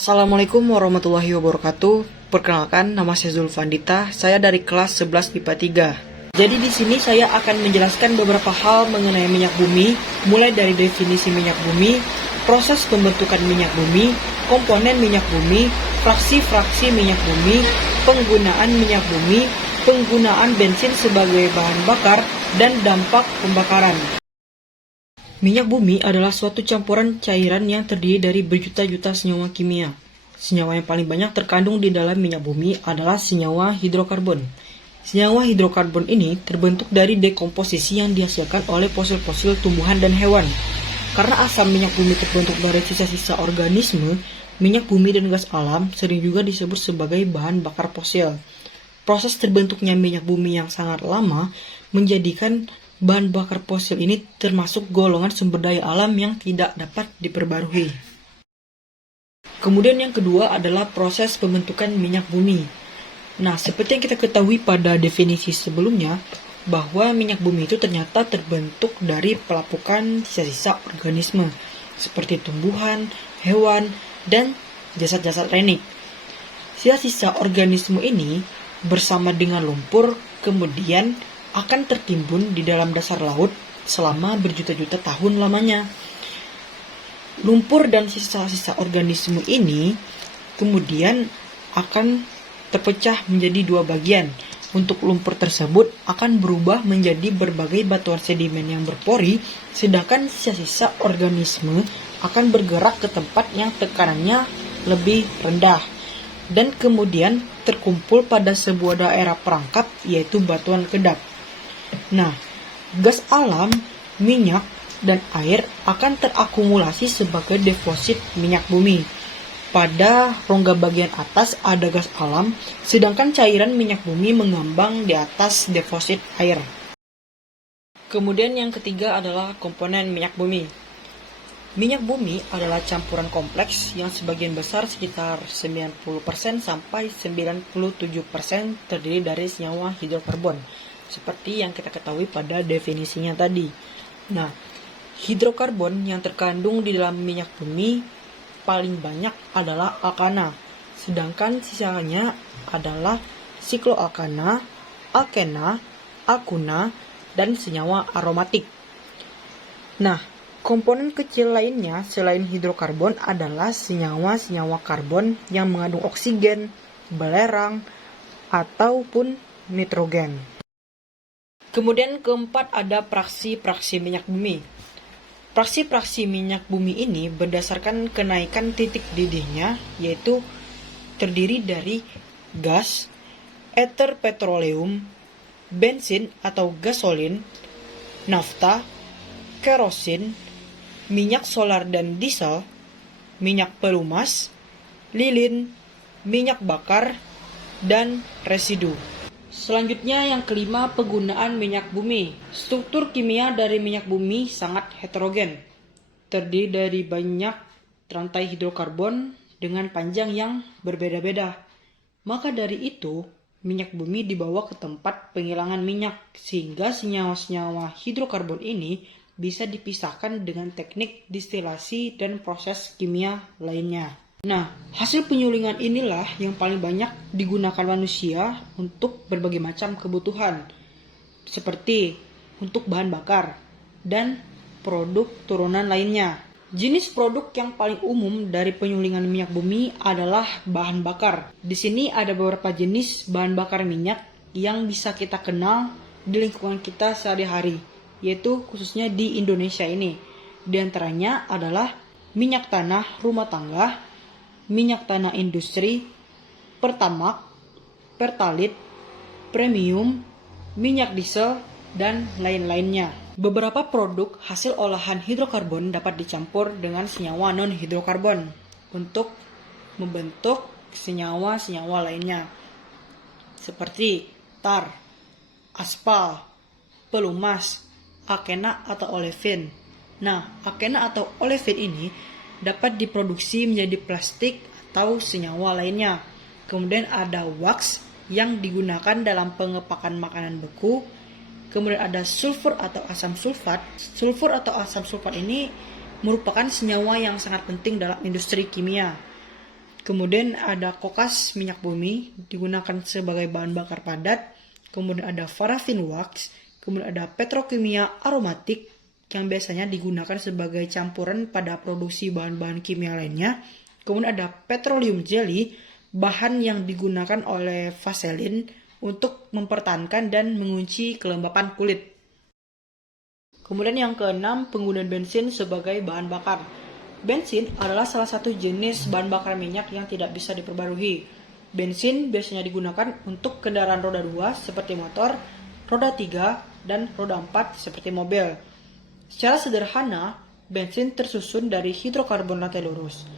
Assalamualaikum warahmatullahi wabarakatuh. Perkenalkan, nama saya Zulfandita. Saya dari kelas 11 IPA 3. Jadi di sini saya akan menjelaskan beberapa hal mengenai minyak bumi, mulai dari definisi minyak bumi, proses pembentukan minyak bumi, komponen minyak bumi, fraksi-fraksi minyak bumi, penggunaan minyak bumi, penggunaan bensin sebagai bahan bakar, dan dampak pembakaran. Minyak bumi adalah suatu campuran cairan yang terdiri dari berjuta-juta senyawa kimia. Senyawa yang paling banyak terkandung di dalam minyak bumi adalah senyawa hidrokarbon. Senyawa hidrokarbon ini terbentuk dari dekomposisi yang dihasilkan oleh fosil-fosil tumbuhan dan hewan. Karena asam minyak bumi terbentuk dari sisa-sisa organisme, minyak bumi dan gas alam sering juga disebut sebagai bahan bakar fosil. Proses terbentuknya minyak bumi yang sangat lama menjadikan bahan bakar fosil ini termasuk golongan sumber daya alam yang tidak dapat diperbarui. Kemudian yang kedua adalah proses pembentukan minyak bumi. Nah, seperti yang kita ketahui pada definisi sebelumnya, bahwa minyak bumi itu ternyata terbentuk dari pelapukan sisa-sisa organisme, seperti tumbuhan, hewan, dan jasad-jasad renik. Sisa-sisa organisme ini bersama dengan lumpur kemudian akan tertimbun di dalam dasar laut selama berjuta-juta tahun lamanya. Lumpur dan sisa-sisa organisme ini kemudian akan terpecah menjadi dua bagian. Untuk lumpur tersebut akan berubah menjadi berbagai batuan sedimen yang berpori, sedangkan sisa-sisa organisme akan bergerak ke tempat yang tekanannya lebih rendah dan kemudian terkumpul pada sebuah daerah perangkap, yaitu batuan kedap. Nah, gas alam, minyak, dan air akan terakumulasi sebagai deposit minyak bumi. Pada rongga bagian atas ada gas alam, sedangkan cairan minyak bumi mengambang di atas deposit air. Kemudian yang ketiga adalah komponen minyak bumi. Minyak bumi adalah campuran kompleks yang sebagian besar sekitar 90% sampai 97% terdiri dari senyawa hidrokarbon, seperti yang kita ketahui pada definisinya tadi. Nah, hidrokarbon yang terkandung di dalam minyak bumi paling banyak adalah alkana, sedangkan sisanya adalah sikloalkana, alkena, alkuna, dan senyawa aromatik. Nah, komponen kecil lainnya selain hidrokarbon adalah senyawa-senyawa karbon yang mengandung oksigen, belerang, ataupun nitrogen. Kemudian keempat ada fraksi-fraksi minyak bumi. Fraksi-fraksi minyak bumi ini berdasarkan kenaikan titik didihnya, yaitu terdiri dari gas, ether petroleum, bensin atau gasolin, nafta, kerosin, minyak solar dan diesel, minyak pelumas, lilin, minyak bakar, dan residu. Selanjutnya yang kelima, penggunaan minyak bumi. Struktur kimia dari minyak bumi sangat heterogen, terdiri dari banyak rantai hidrokarbon dengan panjang yang berbeda-beda. Maka dari itu, minyak bumi dibawa ke tempat penghilangan minyak, sehingga senyawa-senyawa hidrokarbon ini bisa dipisahkan dengan teknik distilasi dan proses kimia lainnya. Nah, hasil penyulingan inilah yang paling banyak digunakan manusia untuk berbagai macam kebutuhan, seperti untuk bahan bakar dan produk turunan lainnya. Jenis produk yang paling umum dari penyulingan minyak bumi adalah bahan bakar. Di sini ada beberapa jenis bahan bakar minyak yang bisa kita kenal di lingkungan kita sehari-hari, yaitu khususnya di Indonesia ini. Di antaranya adalah minyak tanah rumah tangga, minyak tanah industri, pertamak, pertalit, premium, minyak diesel, dan lain-lainnya. Beberapa produk hasil olahan hidrokarbon dapat dicampur dengan senyawa non-hidrokarbon untuk membentuk senyawa-senyawa lainnya, seperti tar, aspal, pelumas, alkena atau olefin. Nah, alkena atau olefin ini dapat diproduksi menjadi plastik atau senyawa lainnya. Kemudian ada wax yang digunakan dalam pengepakan makanan beku. Kemudian ada sulfur atau asam sulfat. Sulfur atau asam sulfat ini merupakan senyawa yang sangat penting dalam industri kimia. Kemudian ada kokas minyak bumi digunakan sebagai bahan bakar padat. Kemudian ada paraffin wax. Kemudian ada petrokimia aromatik yang biasanya digunakan sebagai campuran pada produksi bahan-bahan kimia lainnya. Kemudian ada petroleum jelly, bahan yang digunakan oleh Vaseline untuk mempertahankan dan mengunci kelembapan kulit. Kemudian yang keenam, penggunaan bensin sebagai bahan bakar. Bensin adalah salah satu jenis bahan bakar minyak yang tidak bisa diperbarui. Bensin biasanya digunakan untuk kendaraan roda 2 seperti motor, roda 3, dan roda 4 seperti mobil. Secara sederhana, bensin tersusun dari hidrokarbon telurus,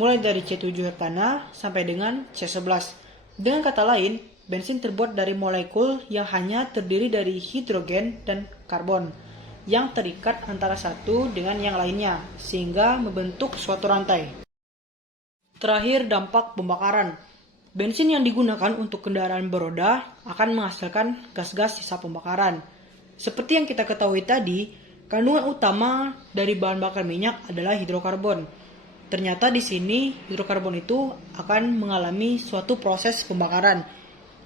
mulai dari C7 heptana sampai dengan C11. Dengan kata lain, bensin terbuat dari molekul yang hanya terdiri dari hidrogen dan karbon, yang terikat antara satu dengan yang lainnya, sehingga membentuk suatu rantai. Terakhir, dampak pembakaran. Bensin yang digunakan untuk kendaraan beroda akan menghasilkan gas-gas sisa pembakaran. Seperti yang kita ketahui tadi, kandungan utama dari bahan bakar minyak adalah hidrokarbon. Ternyata di sini hidrokarbon itu akan mengalami suatu proses pembakaran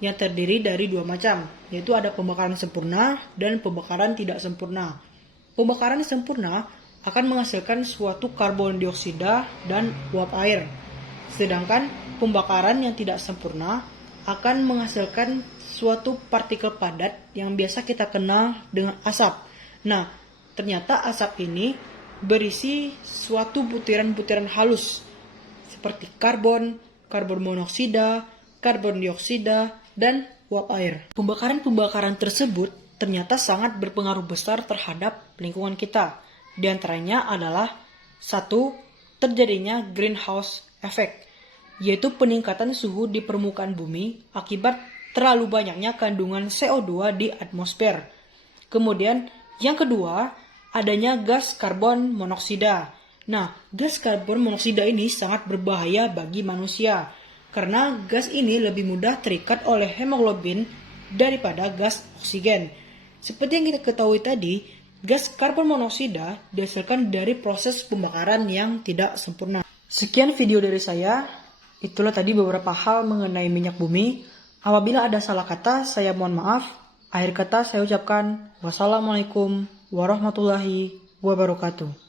yang terdiri dari dua macam, yaitu ada pembakaran sempurna dan pembakaran tidak sempurna. Pembakaran sempurna akan menghasilkan suatu karbon dioksida dan uap air. Sedangkan pembakaran yang tidak sempurna akan menghasilkan suatu partikel padat yang biasa kita kenal dengan asap. Nah, ternyata asap ini berisi suatu butiran-butiran halus seperti karbon, karbon monoksida, karbon dioksida, dan uap air. Pembakaran-pembakaran tersebut ternyata sangat berpengaruh besar terhadap lingkungan kita. Di antaranya adalah 1. Terjadinya greenhouse effect, yaitu peningkatan suhu di permukaan bumi akibat terlalu banyaknya kandungan CO2 di atmosfer. Kemudian yang kedua, adanya gas karbon monoksida. Nah, gas karbon monoksida ini sangat berbahaya bagi manusia karena gas ini lebih mudah terikat oleh hemoglobin daripada gas oksigen. Seperti yang kita ketahui tadi, gas karbon monoksida dihasilkan dari proses pembakaran yang tidak sempurna. Sekian video dari saya. Itulah tadi beberapa hal mengenai minyak bumi. Apabila ada salah kata, saya mohon maaf. Akhir kata saya ucapkan wassalamualaikum warahmatullahi wabarakatuh.